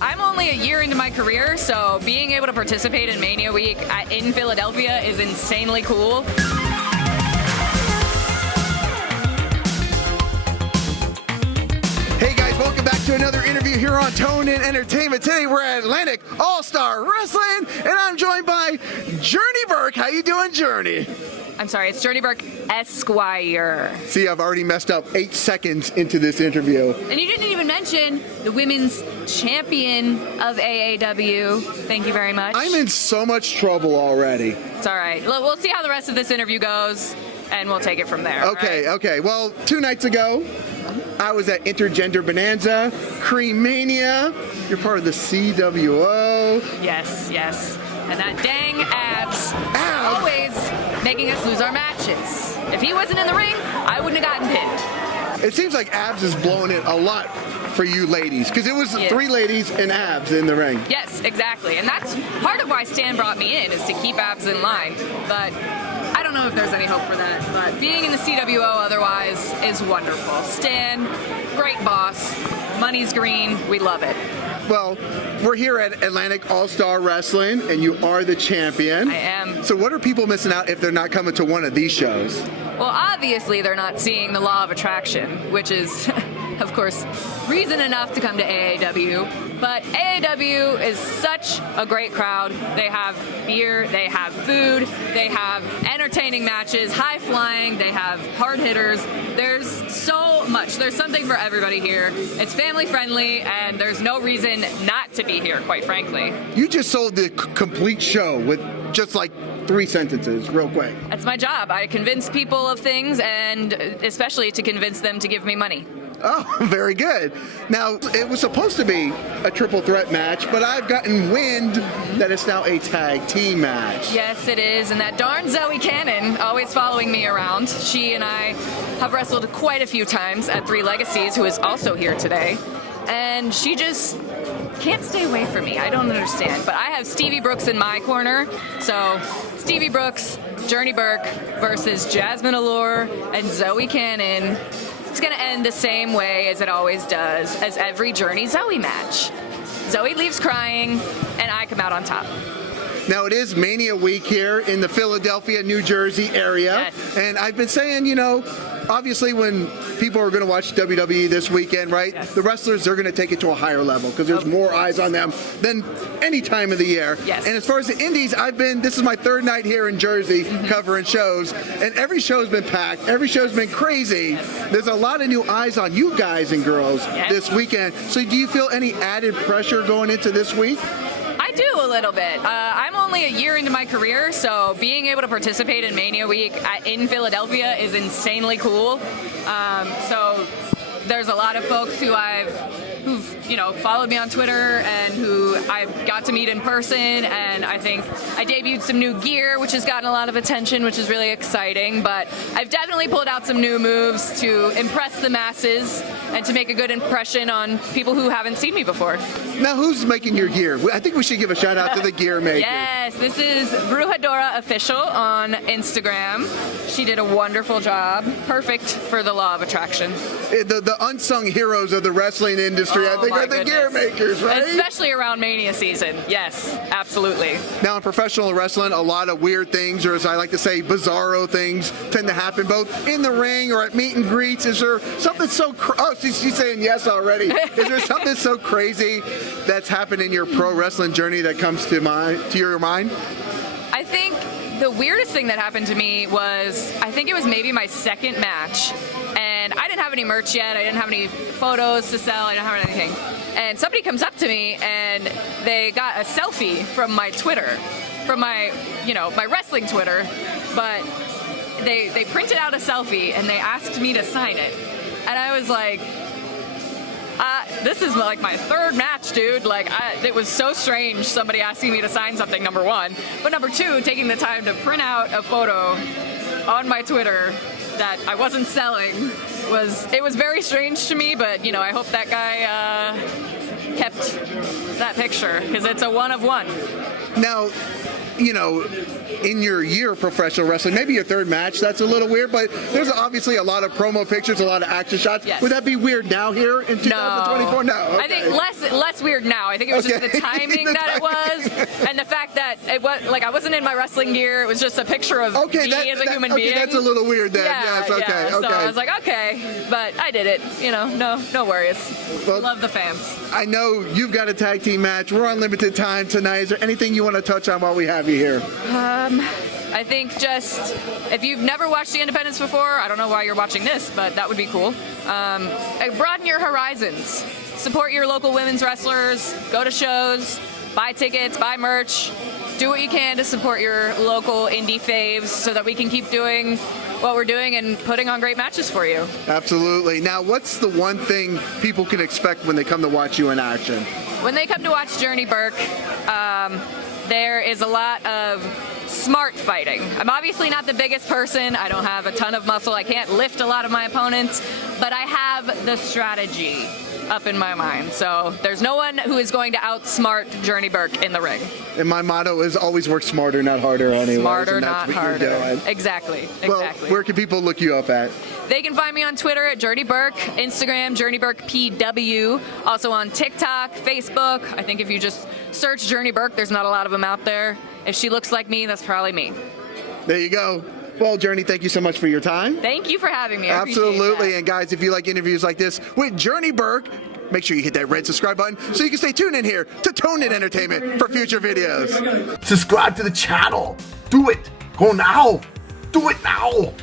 I'm only a year into my career, so being able to participate in Mania Week in Philadelphia is insanely cool. Hey guys, welcome back to another interview here on Tone in Entertainment. Today we're at Atlantic All-Star Wrestling, and I'm joined by Journey Burke. How you doing, Journey? I'm sorry, it's Journey Burke Esquire. See, I've already messed up 8 seconds into this interview. And you didn't even mention the women's champion of AAW. Thank you very much. I'm in so much trouble already. It's all right. We'll see how the rest of this interview goes, and we'll take it from there. Okay, right? okay. Well, 2 nights ago, I was at Intergender Bonanza, Cream Mania. You're part of the CWO. Yes, yes. And that dang abs always making us lose our matches. If he wasn't in the ring, I wouldn't have gotten pinned. It seems like Abs is blowing it a lot for you ladies, because it was 3 ladies and Abs in the ring. Yes, exactly. And that's part of why Stan brought me in, is to keep Abs in line. But I don't know if there's any hope for that. But being in the CWO otherwise is wonderful. Stan, great boss. Money's green. We love it. Well, we're here at Atlantic All-Star Wrestling, and you are the champion. I am. So what are people missing out if they're not coming to one of these shows? Well, obviously they're not seeing the law of attraction, which is, of course, reason enough to come to AAW. But AAW is such a great crowd. They have beer, they have food, they have entertaining matches, high flying, they have hard hitters. There's so much. There's something for everybody here. It's family friendly, and there's no reason not to be here, quite frankly. You just sold the complete show with just like 3 sentences, real quick. That's my job. I convince people of things, and especially to convince them to give me money. Oh, very good. Now, it was supposed to be a triple threat match, but I've gotten wind that it's now a tag team match. Yes, it is, and that darn Zoey Cannon, always following me around. She and I have wrestled quite a few times at 3 Legacies, who is also here today, and she just can't stay away from me. I don't understand, but I have Stevie Brooks in my corner, so Stevie Brooks, Journey Burke versus Jazmine Allure and Zoey Cannon. It's going to end the same way as it always does, as every Journey Zoey match. Zoey leaves crying, and I come out on top. Now, it is Mania Week here in the Philadelphia, New Jersey area. Yes. And I've been saying, you know, obviously when people are going to watch WWE this weekend, right, yes, the wrestlers are going to take it to a higher level because there's more eyes on them than any time of the year. Yes. And as far as the indies, this is my 3rd night here in Jersey covering shows, and every show's been packed. Every show's been crazy. Yes. There's a lot of new eyes on you guys and girls this weekend. So do you feel any added pressure going into this week? I do a little bit. I'm only a year into my career, so being able to participate in Mania Week in Philadelphia is insanely cool. So there's a lot of folks who've followed me on Twitter and who I've got to meet in person, and I think I debuted some new gear, which has gotten a lot of attention, which is really exciting. But I've definitely pulled out some new moves to impress the masses and to make a good impression on people who haven't seen me before. Now, who's making your gear? I think we should give a shout out to the gear maker. Yes, this is Brujadora Official on Instagram. She did a wonderful job. Perfect for the law of attraction. The unsung heroes of the wrestling industry, I think, are the gear makers, right? Especially around Mania season. Yes, absolutely. Now, in professional wrestling, a lot of weird things, or as I like to say, bizarro things tend to happen both in the ring or at meet and greets. Is there something so she's saying yes already. Is there something so crazy that's happened in your pro wrestling journey that comes to your mind? I think the weirdest thing that happened to me was, I think it was maybe my 2nd match, and I didn't have any merch yet. I didn't have any photos to sell. I didn't have anything. And somebody comes up to me, and they got a selfie from my Twitter, from my wrestling Twitter, but they printed out a selfie, and they asked me to sign it. And I was like, this is like my 3rd match, dude. Like, it was so strange, somebody asking me to sign something, number 1. But number 2, taking the time to print out a photo on my Twitter that I wasn't selling was very strange to me. But, I hope that guy kept that picture, because it's a 1 of 1. Now, you know, in your year of professional wrestling, maybe your third match, that's a little weird, but there's obviously a lot of promo pictures, a lot of action shots. Yes. Would that be weird now here in 2024? No. Okay. I think less weird now. I think it was just the timing that it was, and the fact that it was like I wasn't in my wrestling gear. It was just a picture of me as a human being. That's a little weird then. Yeah, yes, okay, yeah. okay. So I was like, okay, but I did it. You know, no worries. Well, love the fans. I know you've got a tag team match. We're on limited time tonight. Is there anything you want to touch on while we have you here? I think just if you've never watched The Independents before, I don't know why you're watching this, but that would be cool. Broaden your horizons. Support your local women's wrestlers. Go to shows. Buy tickets. Buy merch. Do what you can to support your local indie faves so that we can keep doing what we're doing and putting on great matches for you. Absolutely. Now, what's the one thing people can expect when they come to watch you in action? When they come to watch Journey Burke, there is a lot of smart fighting. I'm obviously not the biggest person. I don't have a ton of muscle. I can't lift a lot of my opponents, but I have the strategy up in my mind. So there's no one who is going to outsmart Journey Burke in the ring. And my motto is always work smarter, not harder anyways. Smarter, and that's not what harder. You're doing. Exactly. Well, where can people look you up at? They can find me on Twitter at Journey Burke, Instagram, Journey Burke PW, also on TikTok, Facebook. I think if you just search Journey Burke, there's not a lot of them out there. If she looks like me, that's probably me. There you go. Well, Journey, thank you so much for your time. Thank you for having me. I Absolutely. And guys, if you like interviews like this with Journey Burke, make sure you hit that red subscribe button so you can stay tuned in here to Tone It Entertainment for future videos. Subscribe to the channel. Do it. Go now. Do it now.